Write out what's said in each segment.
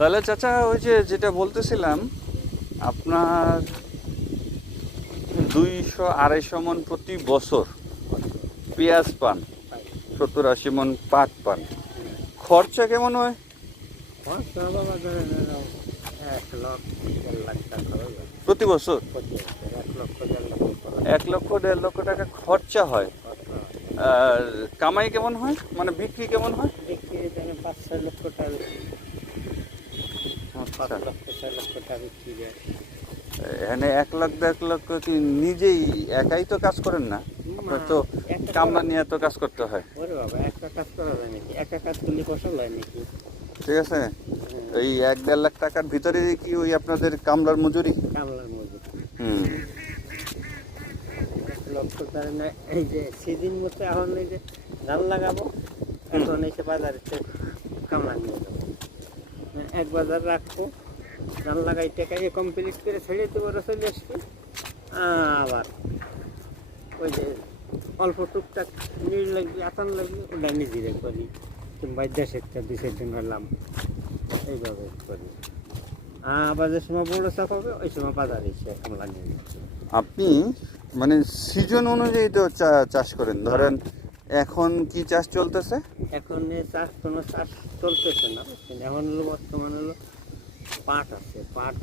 তাহলে চাচা ওই যে যেটা বলতেছিলাম আপনার 200-250 মন প্রতি বছর পেঁয়াজ পান, 70-80 মন পাট পান, খরচা কেমন হয় খরচা বাবা ধরেন 1 লাখ 1.5 লাখ টাকা হবে প্রতি বছর? প্রতি বছর 1 লক্ষ 1.5 লক্ষ 1 লক্ষ 1.5 লক্ষ টাকা খরচা হয়। খরচা হয়। আর কামাই কেমন হয়, মানে বিক্রি কেমন হয়? বিক্রি ধরেন 5-6 লক্ষ টাকা, 5 আচ্ছা, লক্ষ 6 লক্ষ টাকা বিক্রি যায়। এখানে 1 লাখ 1.5 লক্ষ কি নিজেই একাই তো কাজ করেন না, আপনার তো একটা কামলা নিয়ে তো কাজ করতে হয়। ওরে বাবা একটা কাজ করা যায় নাকি? একটা কাজ করলে ফসল হয় নাকি? ঠিক আছে, এই 1-1.5 লাখ টাকার ভিতরে কি ওই আপনাদের কামলার মজুরি? কামলার মজুর হুম। 1 লক্ষ ধরেন না, এই যে সিজন মতো এখন এই যে ধান লাগাবো, এখন এসে বাজারে কামলা নিয়ে যাবো, এক বাজার রাখবো, ধান লাগাই টাকাই কমপ্লিট করে ছেড়ে দেবো, চলে আসবে। আবার ওই যে অল্প টুকটাক নিড় লাগবে, আতান লাগবে, ওটা নিজেরে করি, কিংবা দেশের 2 দিন হলাম, এইভাবে করি। আবার যে সময় বড় চাপ হবে ওই সময় বাজারে এসে কামলা নিয়ে যাচ্ছে। আপনি মানে সিজন অনুযায়ী তো চাষ করেন, ধরেন এখন কি চাষ চলতেছে? এখন কোনো চাষ চলতেছে না, এখন হলো বর্তমান হলো পাট আছে, পাট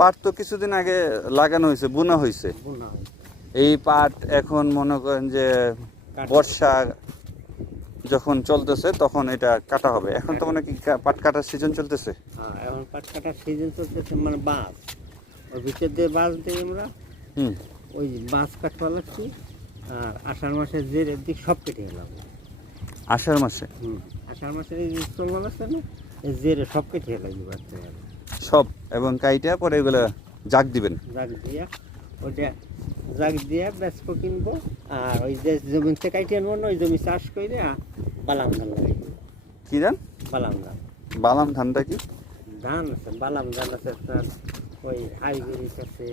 পাট তো কিছুদিন আগে লাগানো হয়েছে, বোনা হয়েছে। বোনা হয়। এই পাট এখন মনে করেন যে বর্ষা যখন চলতেছে তখন এটা কাটা হবে। এখন তো মানে কি পাট কাটার সিজন চলতেছে? হ্যাঁ, এখন পাট কাটার সিজন চলতেছে, মানে বাঁশ, ওর ভিতর দিয়ে বাঁশ দিই আমরা, হুম। ওই বাঁশ কাটবা লাগছি। আর আষাঢ় মাসের যে দিক সব কেটে গেলাম। আষাঢ় মাসে? আষাঢ় মাসের এই চলমান আছে না, এই জেরে সব কেটে লাগবে বাড়তে গেলে সব, এবং কাইটা পরে এগুলো জাগ দিবেন? জাগ দিয়া ওইটা জাগ দিয়া বেচবো, কিনবো। আর ওই যে জমিতে কাইটে আনবো না, ওই জমি চাষ করে বালাম ধান লাগাই দেবো। কি ধান? বালাম ধান। বালাম ধানটা কি? ধান আছে, বালাম ধান আছে, আপনার ওই হাইব্রিড আছে।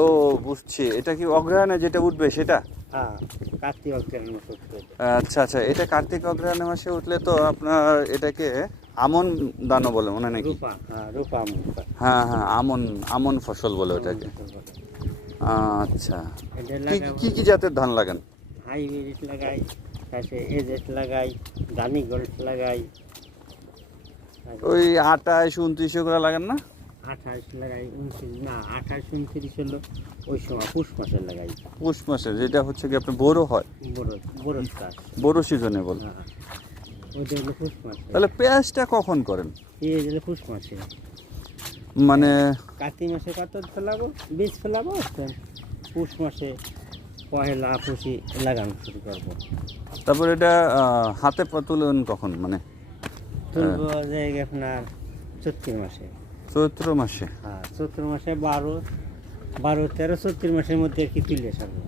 ও বুঝছি, এটা কি অগ্রহায়ণে যেটা উঠবে সেটা? হ্যাঁ, কার্তিক অগ্রহায়ণ মাসে উঠবে। আচ্ছা আচ্ছা, এটা কার্তিক অগ্রহায়ণ মাসে উঠলে তো আপনার এটাকে আমন দানও বলে মনে হয় নাকি? রূপা, হ্যাঁ রূপা মুখা। হ্যাঁ হ্যাঁ, আমন আমন ফসল বলে ওটাকে। আচ্ছা, এটা কি লাগাবো, কি কি জাতের ধান লাগান? হাইব্রিড লাগাই, তারপরে এজেট লাগাই, দানি গোল্ড লাগাই, ওই 28-29 এগুলো লাগান না? 28 লাগাই, 29 না, 28-29 হলো ওই সময় পুষ মাসে লাগাই। পৌষ মাসে, যেটা হচ্ছে কি আপনার বোরো হয়, বড় বড় চাষ। বোরো সিজনে বল। হ্যাঁ, ওইটা হলো পুষ মাসে। তাহলে পেঁয়াজটা কখন করেন? এই হলো পুষ মাসে, মানে কার্তিক মাসে কত ফেলাবো, বীজ ফেলাবো, তো পুষ মাসে পহেলা পুষি লাগানো শুরু করবো। তারপর এটা হাতে তুলেন কখন, মানে তুলবো যে আপনার চৈত্র মাসে। চৈত্র মাসে? হ্যাঁ, চৈত্র মাসে 12, 13, চৈত্র মাসের মধ্যে আর কি তুললে সারবো।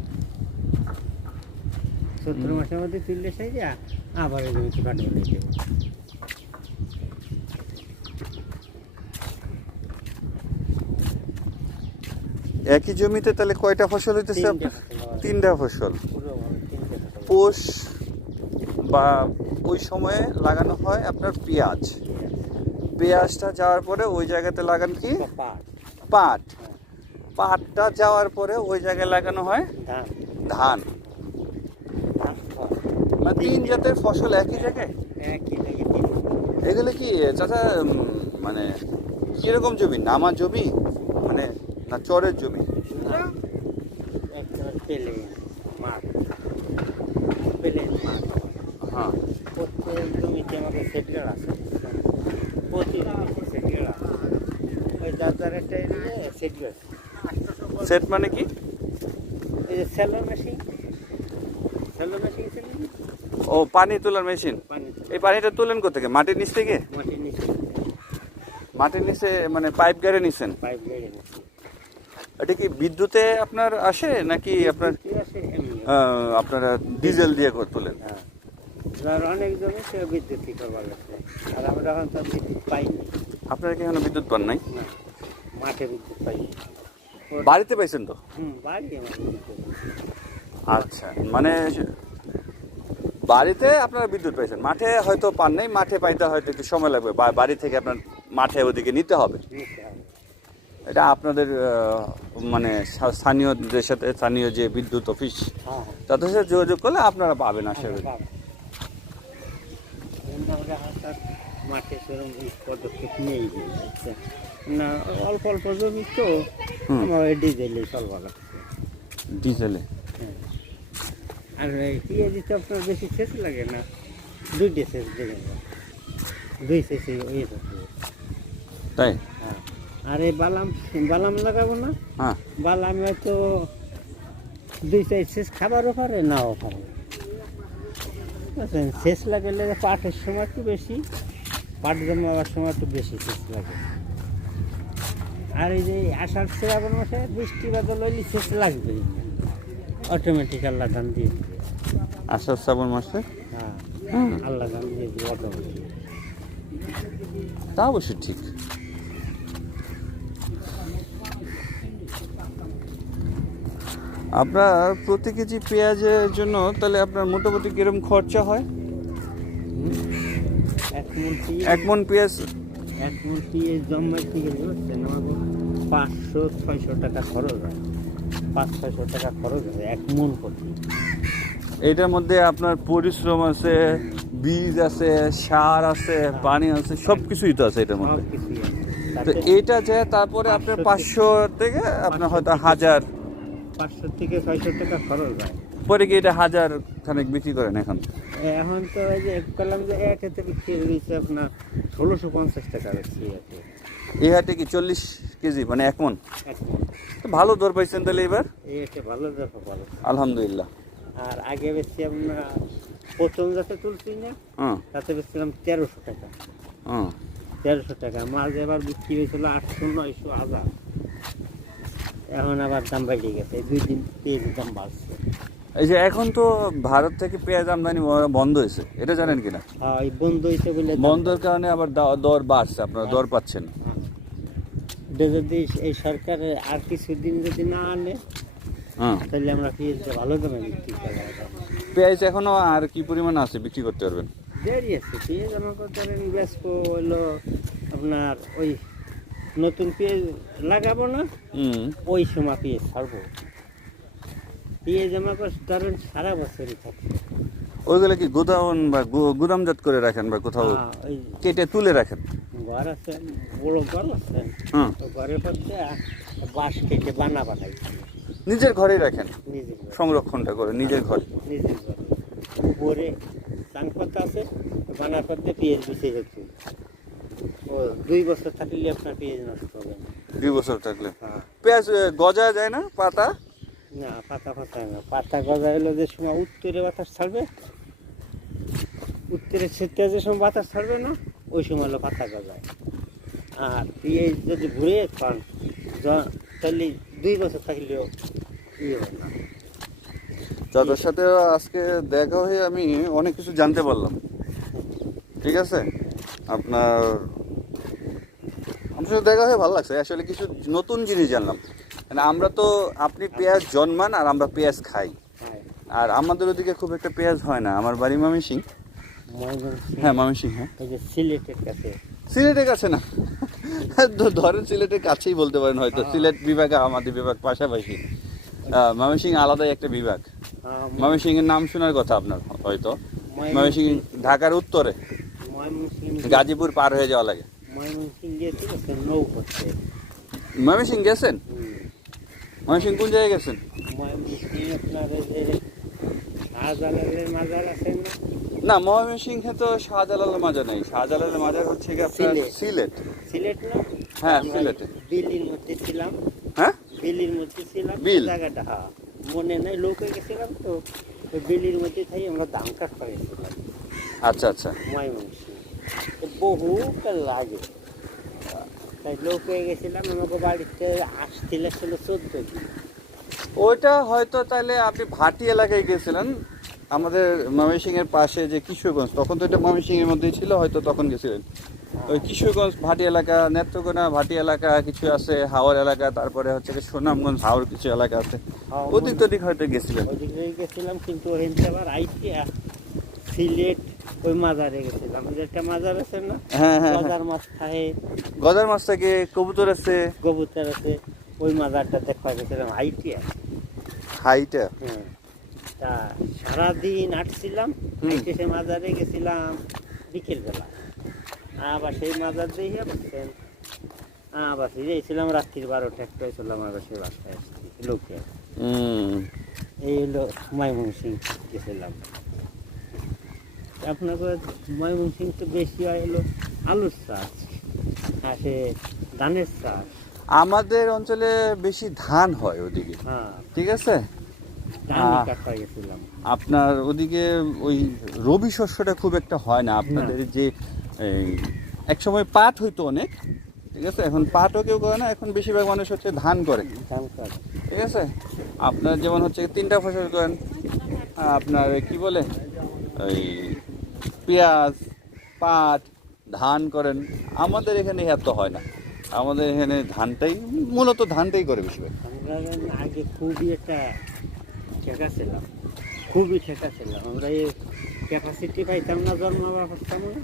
চৈত্র মাসের মধ্যে তুললে সাইজে আবার ওই জমিতে কাটবো নিয়ে দেবো। একই জমিতে তাহলে কয়টা ফসল হইতেছে আপনার? 3টা ফসল। পুরোভাবে 3টে ফসল। পৌষ বা ওই সময়ে লাগানো হয় আপনার পেঁয়াজ। পেঁয়াজটা যাওয়ার পরে ওই জায়গাতে লাগান কি? পাট, পাট। পাটটা যাওয়ার পরে ওই জায়গায় লাগানো হয় ধান, ধান। ধান ফল। মানে 3 জাতের ফসল একই জায়গায়। একই জায়গায় 3 এগুলো কি চাচা মানে কিরকম জমি, নামা জমি মানে না চরের জমি? একটা পেলে মাঠ, পেলে মাঠ। হ্যাঁ। প্রত্যেক জমিতে আমাদের সেটগার আছে, প্রতি জমিতে সেটগার আছে। ওই যার একটা এরিয়া সেটগার। সেট মানে কি? এই যে স্যালো মেশিন, স্যালো মেশিন ছিল না? ও পানি তোলার মেশিন। পানি এই পানিটা তোলেন কোথেকে? মাটির নিচ থেকে? মাটির নিচে মাটির নিচে মানে পাইপ গাড়ি নিছেন? পাইপ গেড়ে নিচ্ছে। এটা কি বিদ্যুতে আপনার আসে নাকি আপনার কি আছে এমনি? আপনারা ডিজেল দিয়ে তোলেন? হ্যাঁ, যার অনেক জমি সে বিদ্যুৎ কি করবার লাগছে, আর আমরা এখন তো বিদ্যুৎ পাইনি। আপনারা কি এখনো বিদ্যুৎ পান নাই? না, মাঠে বিদ্যুৎ পাইনি। বাড়িতে পাইছেন তো? বাড়ি আমার বিদ্যুৎ। আচ্ছা, মানে বাড়িতে আপনারা বিদ্যুৎ পাইছেন, মাঠে হয়তো পান নাই, মাঠে পাইতে হয়তো একটু সময় লাগবে, বাড়ি থেকে আপনার মাঠে ওদিকে নিতে হবে। নিতে হবে। এটা আপনাদের মানে স্থানীয়দের সাথে, স্থানীয় যে বিদ্যুৎ অফিস হ্যাঁ হ্যাঁ তাদের সাথে যোগাযোগ করলে আপনারা পাবেন আশা করি। মাঠে সেরকম এই পদক্ষেপ নেই আচ্ছা না, অল্প অল্প জমি তো হুম। আমার ওই ডিজেলে চলবা লাগছে। ডিজেলে হ্যাঁ। আর ইয়ে দিতে আপনার বেশি সেচ লাগে না, দুইটা সেচ দেবেন, দুই সেচে ইয়ে থাকবে। তাই? হ্যাঁ। আর এই বালাম বালাম লাগাবো না, হ্যাঁ। বালাম হয়তো দুই চার সেচ খাবারও পারে, নাও পারে। বুঝলেন, সেচ লাগালে পাটের সময় একটু বেশি, পাট জমাবার সময় একটু বেশি সেচ লাগে। আর এই যে আষাঢ় শ্রাবণ মাসে বৃষ্টি বাদল হইলে সেচ লাগবেই, অটোমেটিক আল্লাহ ধান দিয়ে দিবে। আষাঢ় শ্রাবণ মাসে? হ্যাঁ, হুম। আল্লাহ ধান দিয়ে দিবে অটোমেটিক। তা অবশ্যই ঠিক। আপনার প্রতি কেজি পেঁয়াজের জন্য তাহলে আপনার মোটামুটি কিরকম খরচা হয়? এক মন এক মন পেঁয়াজ জমাইতে গেলে হচ্ছে না 500-600 টাকা খরচ হয়, 500-600 টাকা খরচ হয় এক মন প্রতি। এটার মধ্যে আপনার পরিশ্রম আছে, বীজ আছে, সার আছে, পানি আছে, সব কিছুই তো আছে এটার মধ্যে। সব কিছুই আছে। তো তাতে এটা যে তারপরে আপনার 500 থেকে আপনার হয়তো 1000, 500 থেকে 600 টাকা খরচ হয়। পরে কি এটা 1000 খানেক বিক্রি করেন এখন? এখন তো এই যে কলাম যে একেতে বিক্রি হয়েছে আপনার 1650 টাকা বেশি আছে এই হাটে কি 40 কেজি মানে এক মন? এক মন। তো ভালো দর পাইছেন তাহলে এবার, এই একটা ভালো দেখা ভালো। আলহামদুলিল্লাহ। আর আগে বেশি আমরা প্রথম যাতে তুলছি না, হ্যাঁ তাতে বেশিলাম 1300 টাকা, হ্যাঁ। 1300 টাকা। মাছ এবার বিক্রি হয়েছিল 800, 900, 1000। এখন আবার দাম বেড়ে গেছে, এই 2 দিন পেঁয়াজের দাম বাড়ছে। এই যে এখন তো ভারত থেকে পেঁয়াজ আমদানি বন্ধ হয়েছে, এটা জানেন কিনা? হ্যাঁ, এই বন্ধ হয়েছে বলে বন্ধের কারণে আবার দর বাড়ছে, আপনারা দর পাচ্ছেন। হ্যাঁ। এটা যদি এই সরকার আর কিছুদিন যদি না আনে, হ্যাঁ। তাহলে আমরা পেঁয়াজটা ভালো দামে বিক্রি করবো। পেঁয়াজ এখনো আর কি পরিমাণ আছে বিক্রি করতে পারবেন? দেরি আছে, পেঁয়াজ আমার কথা ব্যস্ত হলো আপনার ওই নতুন পেঁয়াজ লাগাবো না, হুম। ওই সময় পেঁয়াজ ছাড়বো। পেঁয়াজ আমার কাছে ধরেন সারা বছরই থাকে। ওইগুলো কি গোদাম বা গুদামজাত করে রাখেন বা কোথাও ওই কেটে তুলে রাখেন? ঘর আছে, বড় ঘর আছে, হুম। তো ঘরের মধ্যে বাঁশ কেটে বানাইছি নিজের ঘরেই রাখেন, নিজের ঘরে। সংরক্ষণটা করে নিজের ঘরে। নিজের ঘরে উপরে চাং পাতা আছে, বানার পর দিয়ে পেঁয়াজ বিছিয়ে রেখেছি। ও 2 বছর থাকলে আপনার পেঁয়াজ নষ্ট হবে না। 2 বছর থাকলে হ্যাঁ। পেঁয়াজ গজা যায় না পাতা? না, পাতা ফাতায় না, পাতা গজা হলো যে সময় উত্তরে বাতাস ছাড়বে, উত্তরে শীতে যে সময় বাতাস ছাড়বে না, ওই সময় হলো পাতা গজায়। আর পেঁয়াজ যদি ঘুরে খান তাহলে 2 বছর থাকলেও ইয়ে হবে না। যাদের সাথে আজকে দেখা হয়ে আমি অনেক কিছু জানতে পারলাম, ঠিক আছে? আপনার আমার সাথে দেখা হয়ে ভালো লাগছে, আসলে কিছু নতুন জিনিস জানলাম। মানে আমরা তো, আপনি পেঁয়াজ জন্মান আর আমরা পেঁয়াজ খাই, হ্যাঁ, আর আমাদের ওদিকে খুব একটা পেঁয়াজ হয় না। আমার বাড়ি ময়মনসিংহ। ময়মনসিংহ, হ্যাঁ ময়মনসিংহ। হ্যাঁ, ওই যে সিলেটের কাছে। সিলেটের কাছে না, ধরেন সিলেটের কাছেই বলতে পারেন হয়তো। সিলেট বিভাগ আমাদের বিভাগ পাশাপাশি, ময়মনসিংহ আলাদাই একটা বিভাগ। ময়মনসিংহের নাম শোনার কথা আপনার হয়তো। ময়মনসিংহ ঢাকার উত্তরে, ময়মনসিংহ গাজীপুর পার হয়ে যাওয়া লাগে। ময়মনসিংহ গিয়েছিল নৌপথে। ময়মনসিংহ গেছেন? ময়মনসিংহ কোন জায়গায় গেছেন? ময়মনসিংহ আপনার ওই যে শাহজালালের মাজার আছে না? না, ময়মনসিংহে তো শাহজালালের মাজার নেই। শাহজালালের মাজার হচ্ছে কি আপনার সিলেট। সিলেট না? হ্যাঁ, আমরা সিলেটে। দিল্লির মধ্যে ছিলাম। হ্যাঁ, দিল্লির মধ্যে ছিলাম, বিল? জায়গাটা হ্যাঁ মনে নাই, লোকে গেছিলাম তো। ওই দিল্লির মধ্যে থাকি আমরা দাম কাঠ করেছিলাম আচ্ছা আচ্ছা। ময়মনসিংহ। তো বহু কাল লাগে, তাই লোকে গেছিলাম। আমাকে বাড়িতে আসতে লাগছিল 14 দিন। ওইটা হয়তো তাহলে আপনি ভাটি এলাকায় গেছিলেন, আমাদের ময়মনসিংহের পাশে যে কিশোরগঞ্জ, তখন তো এটা ময়মনসিংহের মধ্যেই ছিল, হয়তো তখন গেছিলেন। ওই কিশোরগঞ্জ ভাটি এলাকা, নেত্রকোনা ভাটি এলাকা কিছু আছে, হাওড় এলাকা, তারপরে হচ্ছে কি সুনামগঞ্জ হাওড় কিছু এলাকা আছে, ওদিক তোদিক হয়তো গেছিলেন। ওদিকে গেছিলাম, কিন্তু ওখানতে আবার আইসি সিলেট ওই মাজারে গেছিলাম, যে একটা মাজার আছে না, হ্যাঁ হ্যাঁ গজার মাছ থাকে, গজার মাছ থাকে, কবুতর আছে, কবুতর আছে, ওই মাজারটা দেখা গেছিলাম হাইটিয়া। হাইটা। হ্যাঁ, তা সারাদিন হাঁটছিলাম, হাইটে সে মাজারে গেছিলাম বিকেলবেলা, আবার সেই মাজার দিয়ে বুঝছেন, আবার ফিরে এসেছিলাম রাত্রির 12টা একটা হয়েছিলাম, আবার সেই বাসায় আসছি লোকে। এই হলো ময়মনসিংহ গেছিলাম। আপনাকে ময়মনসিংহ তো বেশি হয় হলো আলুর চাষ, আর সে ধানের চাষ। আমাদের অঞ্চলে বেশি ধান হয় ওদিকে, হ্যাঁ, ঠিক আছে। ধানই কাটা গেছিলাম। আপনার ওদিকে ওই রবি শস্যটা খুব একটা হয় না আপনাদের, যে এই এক সময় পাট হইতো অনেক, ঠিক আছে, এখন পাটও কেউ করে না, এখন বেশিরভাগ মানুষ হচ্ছে ধান করে, ধান কাটা। ঠিক আছে। আপনার যেমন হচ্ছে 3টা ফসল করেন, আপনার কি বলে ওই পেঁয়াজ, পাট, ধান করেন। আমাদের এখানে এত হয় না, আমাদের এখানে ধানটাই মূলত ধানটাই করে বেশিরভাগ। আমরা আগে খুবই একটা ঠেকা ছিলাম, খুবই ঠেকা ছিলাম। আমরা এই ক্যাপাসিটি পাইতাম না, জন্মাবার পারতাম না।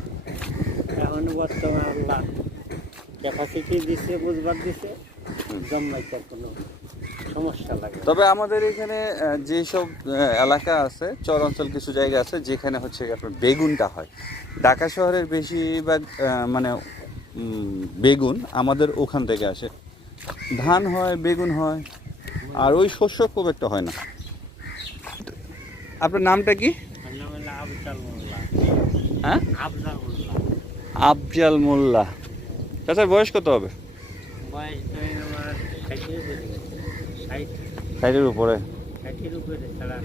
এখন বর্তমান আল্লাহ ক্যাপাসিটি দিচ্ছে, বুঝবার দিচ্ছে, জন্মাইতে কোনো সমস্যা লাগে না। তবে আমাদের এখানে যেসব এলাকা আছে, চর অঞ্চল কিছু জায়গা আছে যেখানে হচ্ছে আপনার বেগুনটা হয়। ঢাকা শহরের বেশিরভাগ মানে বেগুন আমাদের ওখান থেকে আসে। ধান হয়, বেগুন হয়, আর ওই শস্য খুব একটা হয় না। আপনার নামটা কি? আমার নাম হলো আফজাল মোল্লা। হ্যাঁ, আফজাল মোল্লা। আফজাল মোল্লা। চাচার বয়স কত হবে? বয়স তো আমার 60-এর উপরে, 60-এর উপরে। 60-এর উপরে ছাড়া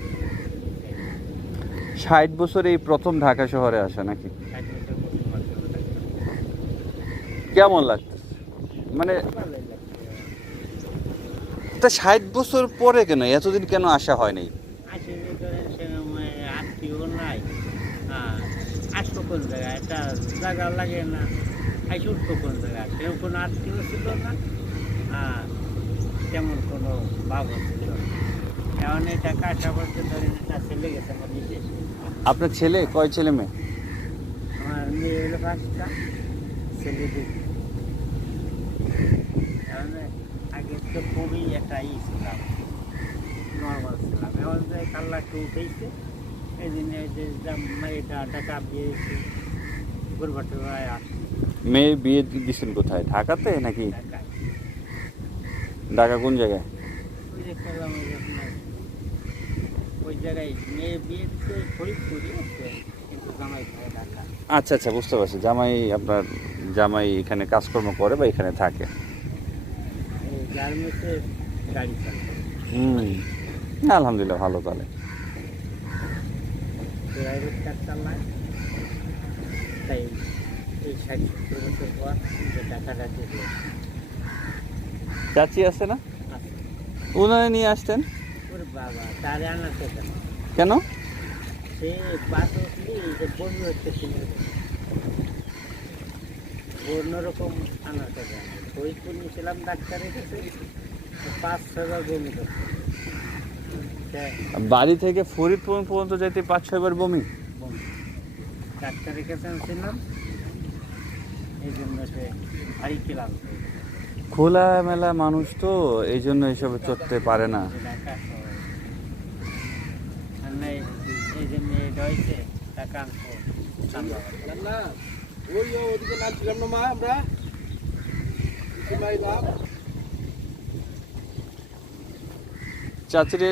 60 বছর এই প্রথম ঢাকা শহরে আসা নাকি? 60 বছর প্রথম আসলে কেমন লাগতেছে? মানে ভালোই লাগছে। তা 60 বছর পরে কেন, এতদিন কেন আসা হয় নাই? আসেনি ধরেন সেরকম আত্মীয় নাই, আর আসবো কোন জায়গায়, একটা জায়গা লাগে না, আইসে উঠবো কোন জায়গায়, সেরকম কোনো আত্মীয় ছিল না, আর তেমন কোনো ভাবও ছিল না। এখন এটা কাটা বলতে ধরেন একটা ছেলে গেছে আমার নিজে, আপনার ছেলে কয় ছেলে মেয়ে? আমার মেয়ে হলো 5টা, ছেলে 2। এখন আগে তো খুবই একটা ছিলাম, নর্মাল ছিলাম। এখন যে কাল্লা একটু উঠেছে, এই দিনে যে মেয়েটা টাকা দিয়েছে গুরবাটে আসছে মেয়ে বিয়ে দিচ্ছেন কোথায়, ঢাকাতে নাকি? ঢাকায়। ঢাকা কোন জায়গায়? ওই যে করলাম ওই যে আপনার ওই জায়গায় মেয়ে বিয়ে দিচ্ছে ফরিদপুরে আছে, কিন্তু জামাই খায় ঢাকা। আচ্ছা আচ্ছা, বুঝতে পারছি। আপনার জামাই এখানে কাজকর্ম করে বা এখানে থাকে? এই গার্মেন্টসে গাড়ি চালায়, আলহামদুলিল্লাহ, ভালো তাহলে। প্রাইভেট কার চালায়। তাই এই 60-70 বছর পর যে টাকাটা দিল চাচি আছে না, উনারে নিয়ে আসতেন ওর বাবা, তারে আনাতে কেন? কেন? সে বাস উঠলি যে বমি হচ্ছে, অন্যরকম আনাতে কেন? ফরিদপুর নিয়েছিলাম ডাক্তারের কাছে, 5-6 বার বমি করছে। বাড়ি থেকে ফরিদপুর পর্যন্ত যেতে 5-6 বার বমি? ডাক্তারের কাছে আনছিলাম, এই জন্য সে বাড়ি খেলাম। খোলা মেলা মানুষ তো, এই জন্য এইসব চড়তে পারে না। ঢাকা শহরে আর নাই, এই জন্য এটা হয়েছে টাকা আনবো না ওই ওদিকে নামছিলাম না মা, আমরা চাচিরে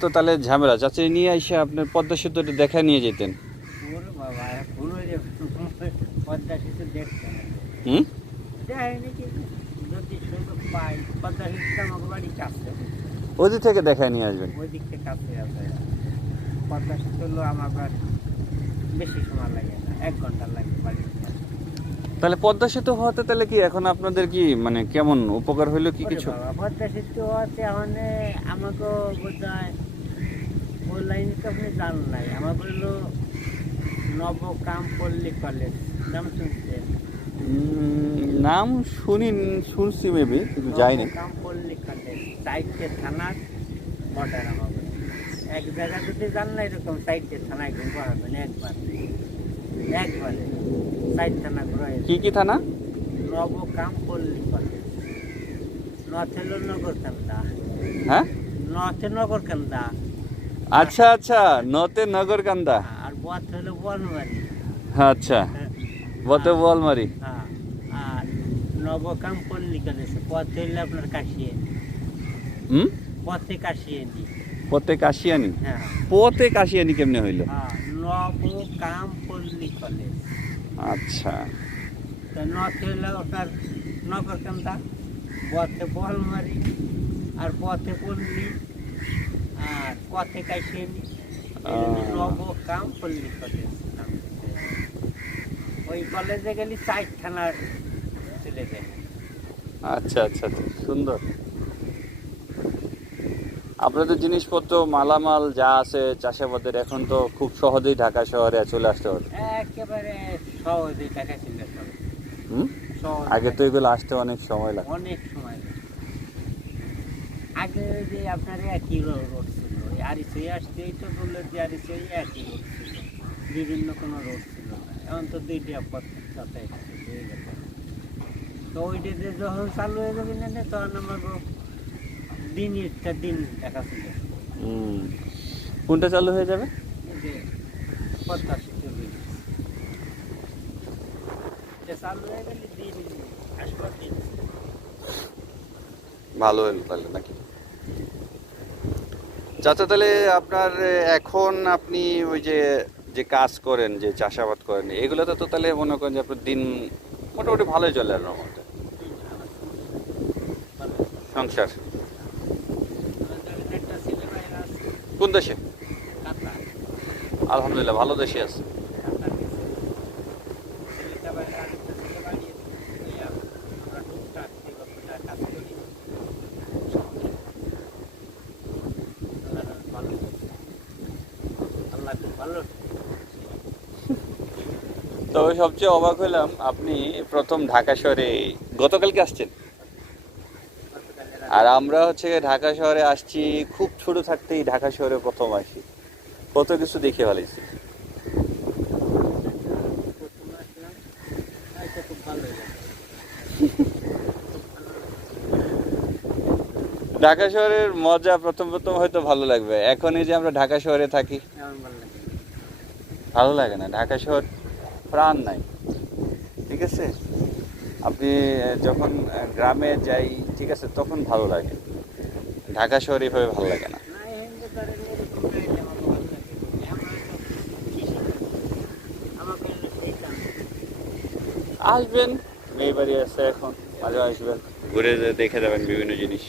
তো তাহলে ঝামেলা, চাচিরে নিয়ে এসে আপনার পদ্মা সেতুটা দেখা নিয়ে যেতেন। ওর বাবা ভুল হয়ে যাবে, পদ্মা সেতু দেখতে না, হুম, দেয়নি কিন্তু যদি সুযোগ পাই, পদ্মা সেতুটা আমাকে বাড়ি কাছে, ওদিক থেকে দেখা নিয়ে আসবেন। ওই দিক থেকে কাছে আছে। পদ্মা সেতু হলো আমার বাড়ি, বেশি সময় লাগে না, 1 ঘন্টা লাগে বাড়ি। তাহলে পদ্মা সেতু হওয়াতে তাহলে কি এখন আপনাদের কি মানে কেমন উপকার হইলো কি কিছু? পদ্মা সেতু হওয়াতে মানে আমাকে বোধ হয় ওই লাইনে তো আপনি জান নাই, আমার বললো নবকাম পল্লী কলেজ, নাম শুনছেন? নাম শুনছি মেবি, কিন্তু যাইনি। নবকাম পল্লী কলেজ, 4টে থানার বর্ডার আমার এক জায়গা যদি যান না এরকম সাইডে থানায় ঘুরবো হবেন একবারে সাইড থানা ঘুরাই কি থানা? নবকাম পল্লী কলেজ, নর্থ হলো নগরকান্দা, হ্যাঁ, নর্থে নগরকান্দা, আচ্ছা আচ্ছা, নতে নগরকান্দা। আর বথ হলো বনবাড়ি। আচ্ছা, বতে বলমারি। হ্যাঁ, আর নবকাম পল্লী কলেজ পথ হইলে আপনার কাশিয়ানি, হুম, পথে কাশিয়ানি। পতে কাশিয়ানি? হ্যাঁ পতে কাশিয়ানি কেমনে হইলো? হ্যাঁ, নবকাম পল্লী কলেজ। আচ্ছা, তো নর্থে হইলে আপনার নগরকান্দা, বথে বলমারি, আর পথে পল্লী, আর পথে কাশিয়ানি। নবকাম পল্লী কলেজ। ওই কলেজে গেলে 4 থানা চলে যায়। আচ্ছা আচ্ছা আচ্ছা, সুন্দর। আপনাদের জিনিসপত্র মালামাল যা আছে চাষাবাদের এখন তো খুব সহজেই ঢাকা শহরে চলে আসতে পারে। একেবারে সহজে টাকা চলে যাবে। হুম, সহজে আগে তো এগুলো আসতে অনেক সময় লাগে। অনেক সময় লাগে। আগে যে আপনার একই রোড ছিল, আরিসই আসতে তো বললে যে আরিসই একই রোড ছিল, বিভিন্ন কোনো রোড ছিল না। এখন তো 2টা পথ যাতায়াত হয়ে গেছে। তো ওইটাতে যখন চালু হয়ে যাবে না তখন আমার দিনটা দিন দেখা ছিল। হুম, কোনটা চালু হয়ে যাবে? এই যে পদ্মা সেতু ব্রিজ, এটা চালু হয়ে গেলে দিন আসবার দিন। ভালো হলো তাহলে নাকি? চাচা, তাহলে আপনার এখন আপনি ওই যে যে কাজ করেন, যে চাষাবাদ করেন, এগুলোতে তো তাহলে মনে করেন যে আপনার দিন মোটামুটি ভালোই চলে আর মধ্যে সংসার। একটা ছেলে বাইরে আছে কোন দেশে? কাতার, আলহামদুলিল্লাহ, ভালো দেশে আছে। কাতার গেছে। ছেলেটা বাইরে, আরেকটা ছেলে বাড়ি আছে। এই আমরা টুকটাক এগুলো কাজ করি। আল্লাহ ভালো করছে। আল্লাহ খুব ভালো। তবে সবচেয়ে অবাক হলাম, আপনি প্রথম ঢাকা শহরে গতকালকে আসছেন, আর আমরা হচ্ছে ঢাকা শহরে আসছি খুব ছোট থাকতেই ঢাকা শহরে প্রথম আসি, কত কিছু দেখে ফেলেছি। প্রথমে আসলাম, এটা খুব ভালো হয়েছে। ঢাকা শহরের মজা প্রথম প্রথম হয়তো ভালো লাগবে, এখন এই যে আমরা ঢাকা শহরে থাকি এমন ভালো লাগে। ভালো লাগে না। ঢাকা শহর প্রাণ নাই, ঠিক আছে? আপনি যখন গ্রামে যাই, ঠিক আছে, তখন ভালো লাগে। ঢাকা শহরে এভাবে ভালো লাগে না। না, এখানে ধরেন এরকম গাইলে আমার ভালো লাগে। আমরা তো কৃষি করি। আমাকে এগুলো সেই কাম। আসবেন, মেয়ে বাড়ি আছে এখন, মাঝে আসবেন, ঘুরে দেখে যাবেন বিভিন্ন জিনিস।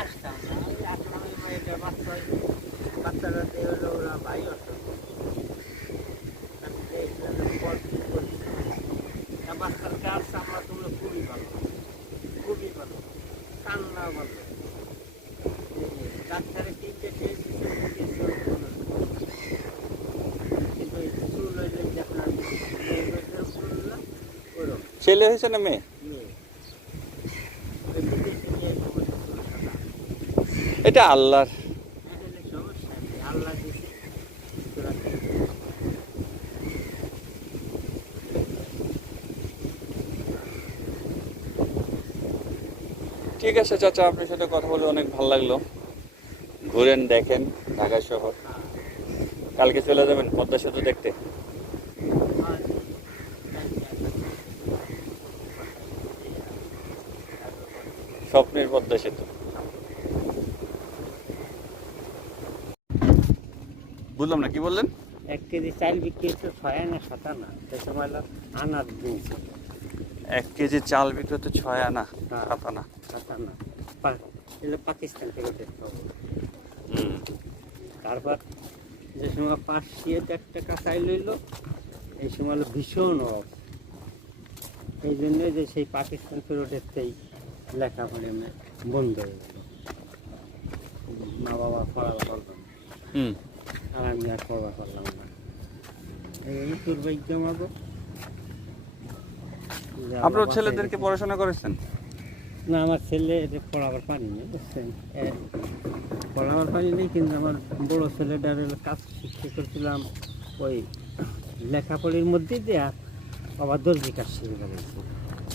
আসতাম না, ওই আসলাম, এই এটা বাচ্চা হইলো। বাচ্চারা দিয়ে হলো ওরা ভাই হতো। আমি যে এখানে পড় করি। তা বাচ্চার কাজ আমরা তোমরা খুবই ভালো। খুবই ভালো। কান্না ভালো। এই যে ডাক্তারে কি দেখে দিচ্ছে, কিন্তু এই চুল হইলে যে আপনার মেয়েদের চুল না, ওরকম ছেলে হয়েছে না মেয়ে? মেয়ে। ওই বিদেশে নিয়ে সমস্যা চুল সাদা। এটা আল্লাহর। এটা হলে সমস্যা নেই, আল্লাহ দিছে তোরা খেয়ে। ঠিক আছে চাচা, আপনার সাথে কথা বলে অনেক ভালো লাগলো। ঘুরেন, দেখেন ঢাকা শহর। কালকে চলে যাবেন পদ্মা সেতু দেখতে? আর স্বপ্নের পদ্মা সেতু। বুঝলাম না, কি বললেন? 1 কেজি চাল বিক্রি হচ্ছে 6 আনা 7 আনা। সে সময় হলো আনার দিন ছিল। 1 কেজি চাল বিক্রি হতে 6 আনা, হ্যাঁ। 7 আনা। 7 আনা। এগুলো পাকিস্তান থেকে দেখতে হবে। হুম। তারপর যে সময় 501 টাকা চাইল হইলো, এই সময় হলো ভীষণ অভাব। এই জন্য যে সেই পাকিস্তান ফেরতেই লেখাপড়া বন্ধ হয়ে গেল। মা বাবা পড়াশোনা করলো না, হুম। আর আমি আর পড়া করলাম না। এই দুর্ভাগ্য আমাকে। আপনার ছেলেদেরকে পড়াশোনা করেছেন? না, আমার ছেলে পড়াবার পারিনি, বুঝছেন। পড়াবার পারি নেই, কিন্তু আমার বড় ছেলেটার কাজ শিক্ষা করছিলাম ওই লেখাপড়ির মধ্যে দেয়া, আবার দর্জি কাজ শিখে ফেলাইছে।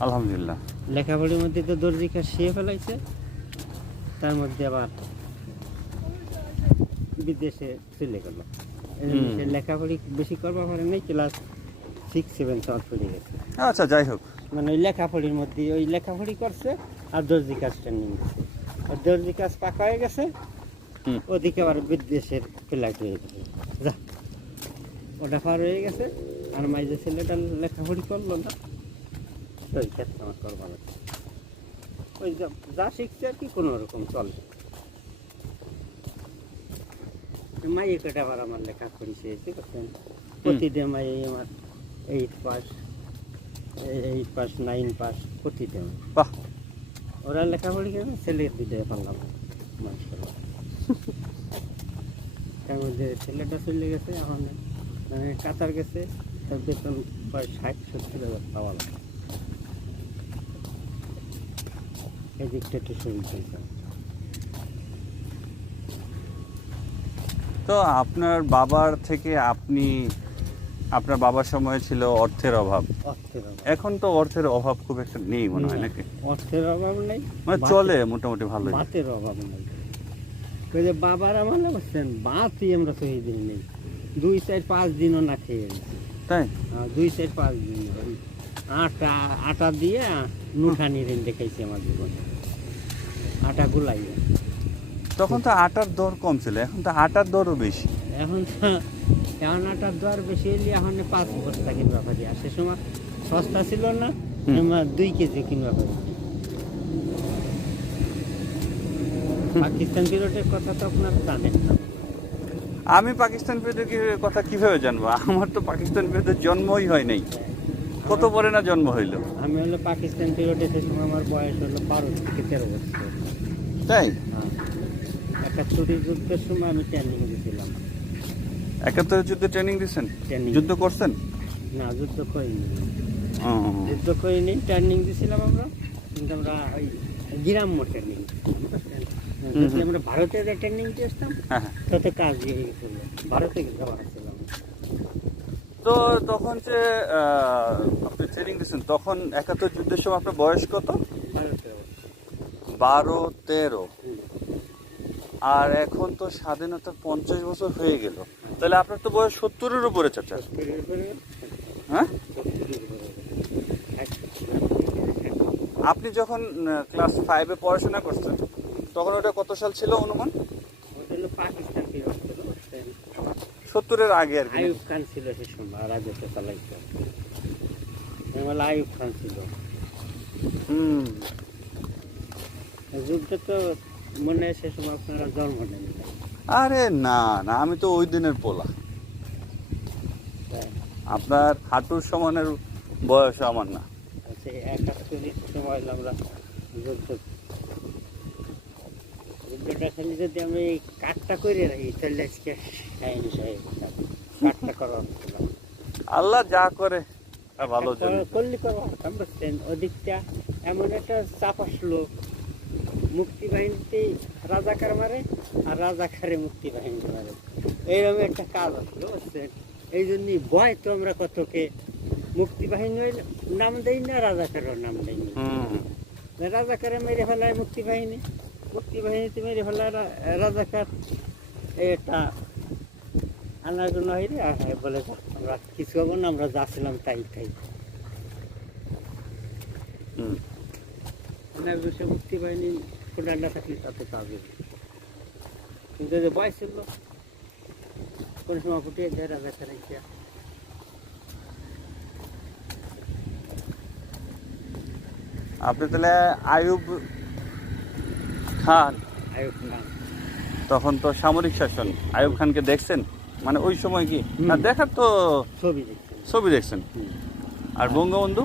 আলহামদুলিল্লাহ। লেখাপড়ির মধ্যে তো দর্জি কাজ শিখে ফেলাইছে, তার মধ্যে আবার বিদেশে চলে গেল। সে লেখাপড়ি বেশি করবা পারে নাই, ক্লাস 6-7 সব পড়ে গেছে। আচ্ছা, যাই হোক। মানে ওই লেখাপড়ির মধ্যে ওই লেখাপড়ি করছে আর দর্জি কাজ ট্রেনিং গেছে, আর দর্জি কাজ পাকা হয়ে গেছে। হুম। ওদিকে আবার বিদেশের ফ্লাইট হয়ে গেছে, যা ওটা পার হয়ে গেছে। আর মাইজে ছেলেটা লেখাপড়ি করলো না, তো ওই ক্ষেত্রে আমার করবা লাগছে। ওই যা শিখছে আর কি কোনো রকম চলে। মাইয়ে কেটে আবার আমার লেখাপড়ি শিখেছে, বুঝছেন? প্রতিটা মাইয়ে আমার 8 পাস, 9 পাস প্রতিটা। বাহ। ওরা লেখাপড়ি করে ছেলে দুটো পারলাম মানুষ করলাম। তার মধ্যে ছেলেটা চলে গেছে, এখন কাতার গেছে, তার বেতন প্রায় 60-70 হাজার পাওয়া লাগে। এই দিকটা একটু শরীর চলছে। তো আপনার বাবার থেকে আপনার বাবার সময় ছিল অর্থের অভাব, অর্থের অভাব, এখন তো অর্থের অভাব খুব একটা নেই মনে হয় নাকি? অর্থের অভাব নেই, মানে চলে মোটামুটি ভালোই। ভাতের অভাব নেই। ওই যে বাবার আমার বলছেন, ভাতই আমরা তো এই দিন নেই, 2-4-5 দিনও না খেয়ে গেছি। তাই? 2-4-5 দিন ওই আটা দিয়ে নুঠানি রেঁধে খাইছি আমার জীবনে, আটা গুলাইয়া। তখন তো আটার দর কম ছিল, এখন তো আটার দরও বেশি। এখন আটার দর বেশি হইলে এখন 5 বস্তা কিনবা পারি, আর সে সময় সস্তা ছিল না, 2 কেজি কিনবা পারি। পাকিস্তান পিরিয়ডের কথা তো আপনারা জানেন না। আমি পাকিস্তান বিরোধীর কথা কিভাবে জানবো? আমার তো পাকিস্তান বিরোধীর জন্মই হয় নাই, কত পরে না জন্ম হইলো। আমি হলো পাকিস্তান পিরিয়ডে, সে সময় আমার বয়স হলো 12-13 বছর। তাই? 71 যুদ্ধের সময় আমি ট্রেনিং দিয়েছিলাম। 71 যুদ্ধে ট্রেনিং দিচ্ছেন? Training। যুদ্ধ করছেন? না, যুদ্ধ করিনি, ও, যুদ্ধ করিনি, ট্রেনিং দিয়েছিলাম আমরা। কিন্তু আমরা ওই গ্রাম্য ট্রেনিং, যদি আমরা ভারতে যে ট্রেনিং দিয়েছিলাম হ্যাঁ হ্যাঁ। তাতে কাজ দিয়ে গেছিল, ভারতে যাওয়া ছিলাম। তো তখন যে আপনি ট্রেনিং দিচ্ছেন, তখন 71 যুদ্ধের সময় আপনার বয়স কত? ভারতে 12-13। আর এখন তো স্বাধীনতার 50 বছর হয়ে গেল, তাহলে আপনার তো বয়স 70-এর উপরে চাচা। হ্যাঁ, আপনি যখন ক্লাস 5-এ পড়াশোনা করছেন তখন ওটা কত সাল ছিল অনুমান? পাকিস্তান পিরিয়ড ছিল, 70-এর আগে আর কি। আইয়ুব খান ছিল সে সময় রাজত্ব চালাইতো, আইয়ুব খান ছিল। হুম। যুদ্ধ তো মনে হয় সে সময় আপনারা জন্ম নেন। আরে না না, আমি তো ওই দিনের পোলা। আপনার হাঁটুর সমানের বয়স আমার না। সেই 71 সময় আমরা যুদ্ধটা খালি যদি আমি কাঠটা করে রাখি তাহলে আজকে কাঠটা করা আল্লাহ যা করে তা ভালো জন্য। করলে করবো, বুঝছেন? ওদিকটা এমন একটা চাপ আসলো, মুক্তিবাহিনীতে রাজাকার মারে আর রাজাকারে মুক্তিবাহিনী মারে, এইরকম একটা কাজ আসলো, বুঝছেন? এই জন্যই ভয় তো আমরা কতকে মুক্তিবাহিনীর নাম দেই না, রাজাকারের নাম দেই না। রাজাকারে মেরে ফেলায় মুক্তিবাহিনী, মুক্তিবাহিনীতে মেরে ফেলায় রাজাকার, এটা আনার জন্য হইলে বলে আমরা কিছু হবো না, আমরা যাচ্ছিলাম তাই তাই। সে মুক্তিবাহিনী কোনটা থাকলে তাতে পাবে, কিন্তু যে বয়স ছিল কোন সময় ফুটিয়ে দেয় রাজাকার। আপনি তাহলে আইয়ুব খান, আইয়ুব খান তখন তো সামরিক শাসন, আইয়ুব খানকে দেখছেন? মানে ওই সময় কি না দেখার তো ছবি দেখছেন? ছবি দেখছেন। আর বঙ্গবন্ধু?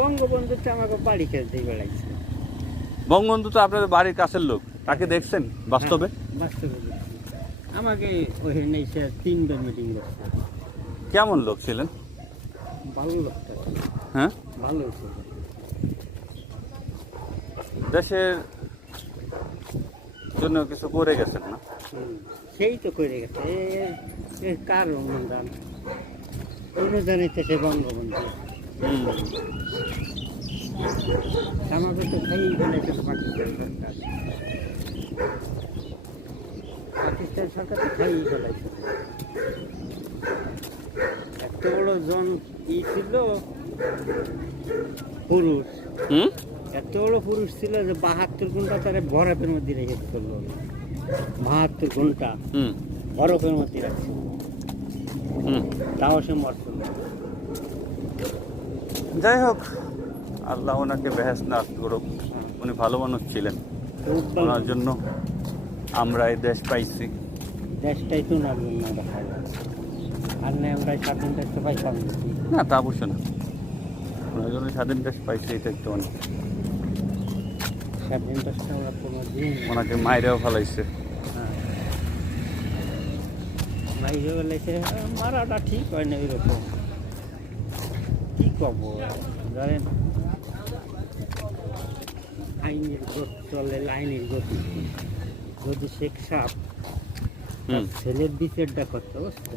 বঙ্গবন্ধুটা আমাকে বাড়ি খেলতেই বেড়াইছে। বঙ্গবন্ধু তো আপনাদের বাড়ির কাছের লোক, তাকে দেখছেন বাস্তবে? বাস্তবে দেখছি, আমাকে ওখানে এসে 3বার মিটিং করছে। কেমন লোক ছিলেন? ভালো লোকটা, হ্যাঁ, ভালো ছিল। দেশের জন্য কিছু করে গেছেন না? সেই তো করে গেছে এর কার অনুদান? অনুদানই তো সে বঙ্গবন্ধু। হুম। আমাকে তো খাইয়ে ফেলেছে পাকিস্তান সরকার। পাকিস্তান সরকার তো খাইয়ে ফেলেছে। এত বড় জন ছিল পুরুষ, হুম। এত বড় পুরুষ ছিল যে 72 ঘন্টা তারা বরফের মধ্যে রেখে চললো। 72 ঘন্টা হুম। বরফের মধ্যে রাখছিল, হুম। তাও সে মরছিল না। যাই হোক, আল্লাহ ওনাকে বেহেশত নাসিব করুক। উনি ভালো মানুষ ছিলেন, ওনার জন্য আমরা এই দেশ পাইছি। দেশটাই তো ওনার জন্য দেখা যায়। আর না আমরা স্বাধীন দেশটা পাইতাম নাকি? না, তা অবশ্য না, ওনার জন্য স্বাধীন দেশ পাইছি, এটাই তো অনেক। স্বাধীন দেশটা আমরা কোনো দিন ওনাকে মাইরেও ফেলাইছে। মাইরে বলেছে মারাটা ঠিক হয় না এরকম। কি কব জানেন, আইনের গতি চলে, আইনের গতি। যদি শেখ সাহেব তার হুম। ছেলের বিচারটা করতে বুঝতে